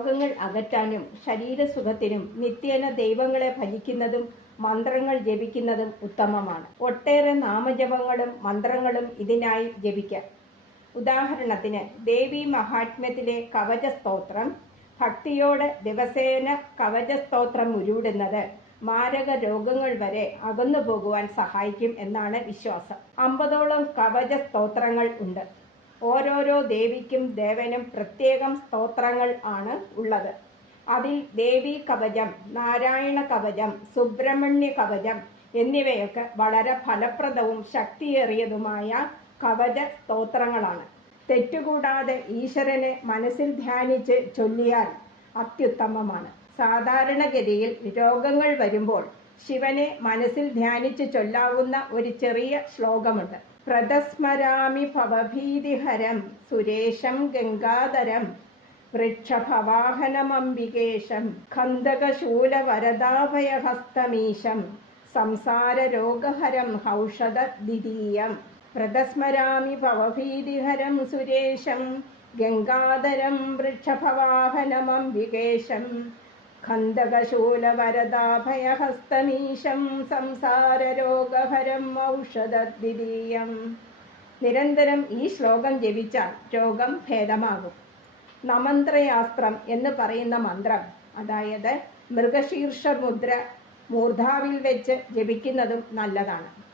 രോഗങ്ങൾ അകറ്റാനും ശരീരസുഖത്തിനും നിത്യേന ദൈവങ്ങളെ ഭജിക്കുന്നതും മന്ത്രങ്ങൾ ജപിക്കുന്നതും ഉത്തമമാണ്. ഒട്ടേറെ നാമജപങ്ങളും മന്ത്രങ്ങളും ഇതിനായി ജപിക്കാം. ഉദാഹരണത്തിന് ദേവി മഹാത്മ്യത്തിലെ കവച സ്തോത്രം ഭക്തിയോടെ ദിവസേന കവച സ്തോത്രം ഉരുവിടുന്നത് മാരക രോഗങ്ങൾ വരെ അകന്നു പോകുവാൻ സഹായിക്കും എന്നാണ് വിശ്വാസം. അമ്പതോളം കവച സ്തോത്രങ്ങൾ ഉണ്ട്. ഓരോരോ ദേവിക്കും ദേവനും പ്രത്യേകം സ്തോത്രങ്ങൾ ആണ് ഉള്ളത്. അതിൽ ദേവി കവചം നാരായണ കവചം സുബ്രഹ്മണ്യ കവചം എന്നിവയൊക്കെ വളരെ ഫലപ്രദവും ശക്തിയേറിയതുമായ കവച സ്തോത്രങ്ങളാണ്. തെറ്റുകൂടാതെ ഈശ്വരനെ മനസ്സിൽ ധ്യാനിച്ച് ചൊല്ലിയാൽ അത്യുത്തമമാണ്. സാധാരണഗതിയിൽ രോഗങ്ങൾ വരുമ്പോൾ ശിവനെ മനസ്സിൽ ധ്യാനിച്ച് ചൊല്ലാവുന്ന ഒരു ചെറിയ ശ്ലോകമുണ്ട്. പ്രതസ്മരാമി ഭവഭീതിഹരം സുരേശം ഗംഗാധരം വൃക്ഷഭവാഹനമംബികേശം കന്ദകശൂലവരദാഭയഹസ്തമീശം സംസാരരോഗഹരം ഹൗഷധ ദ്വിതീയം പ്രതസ്മരാമി ഭവഭീതിഹരം സുരേശം ഗംഗാധരം വൃക്ഷഭവാഹനമംബികേശം ഖന്തകശൂലവരദാഭയഹസ്തമീശം സംസാരരോഗഹരം ഔഷധദ്വിതീയം. നിരന്തരം ഈ ശ്ലോകം ജപിച്ചാൽ രോഗം ഭേദമാകും. നമന്ത്രയാസ്ത്രം എന്ന് പറയുന്ന മന്ത്രം അതായത് മൃഗശീർഷ മുദ്ര മൂർധാവിൽ വെച്ച് ജപിക്കുന്നതും നല്ലതാണ്.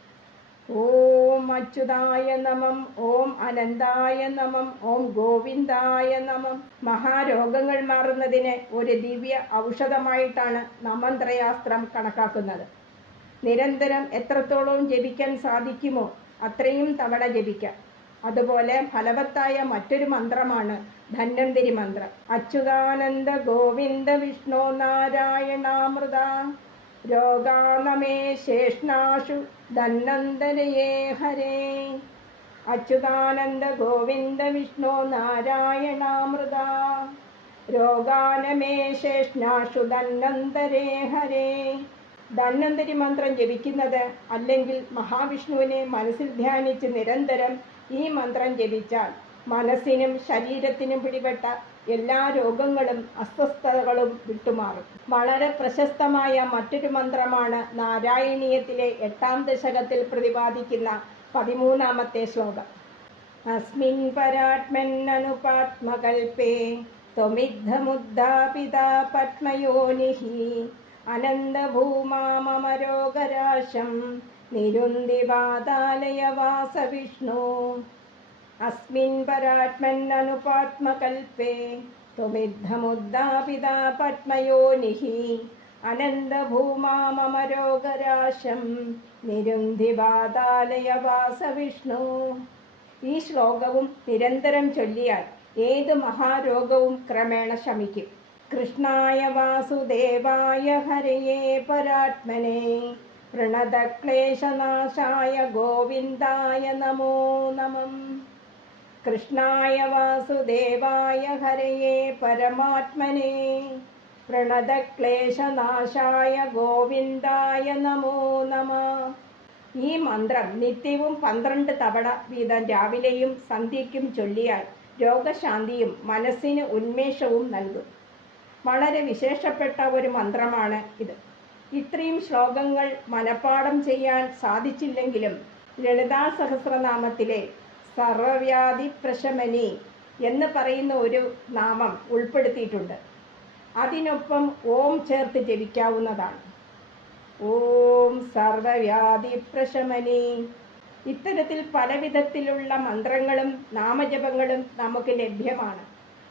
ഓം അച്യുതായ നമം ഓം അനന്തായ നമം ഓം ഗോവിന്ദായ നമം. മഹാരോഗങ്ങൾ മാറുന്നതിന് ഒരു ദിവ്യ ഔഷധമായിട്ടാണ് നമന്ത്രയാസ്ത്രം കണക്കാക്കുന്നത്. നിരന്തരം എത്രത്തോളം ജപിക്കാൻ സാധിക്കുമോ അത്രയും തവണ ജപിക്കാം. അതുപോലെ ഫലവത്തായ മറ്റൊരു മന്ത്രമാണ് ധന്വന്തിരി മന്ത്രം. അച്യുതാനന്ദ ഗോവിന്ദ വിഷ്ണു നാരായണാമൃത. രോഗാണമേ ശേഷ്ണാഷു ധന്നന്തരയേ ഹരേ. അച്യുതാനന്ദ ഗോവിന്ദ വിഷ്ണു നാരായണാമൃത. രോഗാനമേ ശേഷ്ണാഷു ദന്നന്തരേ ഹരേ. ധന്വന്തരി മന്ത്രം ജപിക്കുന്നത് അല്ലെങ്കിൽ മഹാവിഷ്ണുവിനെ മനസ്സിൽ ധ്യാനിച്ച് നിരന്തരം ഈ മന്ത്രം ജപിച്ചാൽ മനസ്സിനും ശരീരത്തിനും പിടിപെട്ട എല്ലാ രോഗങ്ങളും അസ്വസ്ഥതകളും വിട്ടുമാറും. വളരെ പ്രശസ്തമായ മറ്റൊരു മന്ത്രമാണ് നാരായണീയത്തിലെ എട്ടാം ദശകത്തിൽ പ്രതിപാദിക്കുന്ന പതിമൂന്നാമത്തെ ശ്ലോകം. അസ്മിൻ പരാത്മന്നനുപാത്മകൽപേ ത്വമിദ്ധമുദ്ധാപിതാ പത്മയോനിഃ അനന്തഭൂമാമരോഗരാശം നിരുന്ദിവാതാലയ വാസവിഷ്ണു അസ്മിൻ പരാത്മന്നനുപാത്മകൽപേ ത്വമിദ്ധമുദ്ധാപിതാ പത്മയോനിഹി അനന്തഭൂമാമരോഗരാശം നിരുന്ധിവാതാലയ വാസവിഷ്ണു ഈ ശ്ലോകവും നിരന്തരം ചൊല്ലിയാൽ ഏത് മഹാരോഗവും ക്രമേണ ശമിക്കും. കൃഷ്ണായ വാസുദേവായ ഹരയേ പരാത്മനെ പ്രണതക്ലേശനാശായ ഗോവിന്ദായ നമോ നമം. കൃഷ്ണായ വാസുദേവായ ഹരയേ പരമാത്മനെ. പ്രണതക്ലേശനാശായ ഗോവിന്ദായ നമോ നമ. ഈ മന്ത്രം നിത്യവും പന്ത്രണ്ട് തവണ വീതം രാവിലെയും സന്ധ്യയ്ക്കും ചൊല്ലിയാൽ രോഗശാന്തിയും മനസ്സിന് ഉന്മേഷവും നൽകും. വളരെ വിശേഷപ്പെട്ട ഒരു മന്ത്രമാണ് ഇത്. ഇത്രയും ശ്ലോകങ്ങൾ മനഃപ്പാഠം ചെയ്യാൻ സാധിച്ചില്ലെങ്കിലും ലളിതാ സഹസ്രനാമത്തിലെ സർവവ്യാധി പ്രശമനി എന്ന് പറയുന്ന ഒരു നാമം ഉൾപ്പെടുത്തിയിട്ടുണ്ട്. അതിനൊപ്പം ഓം ചേർത്ത് ജപിക്കാവുന്നതാണ്. ഓം സർവവ്യാധി പ്രശമനി ഇത്തരത്തിൽ പലവിധത്തിലുള്ള മന്ത്രങ്ങളും നാമജപങ്ങളും നമുക്ക് ലഭ്യമാണ്.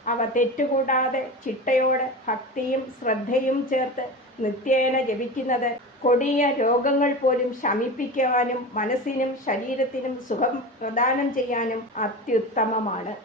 അവ തെറ്റുകൂടാതെ ചിട്ടയോടെ ഭക്തിയും ശ്രദ്ധയും ചേർത്ത് നിത്യേന ജപിക്കുന്നത്. കൊടിയ രോഗങ്ങൾ പോലും ശമിപ്പിക്കുവാനും മനസ്സിനും ശരീരത്തിനും സുഖം പ്രദാനം ചെയ്യാനും അത്യുത്തമമാണ്.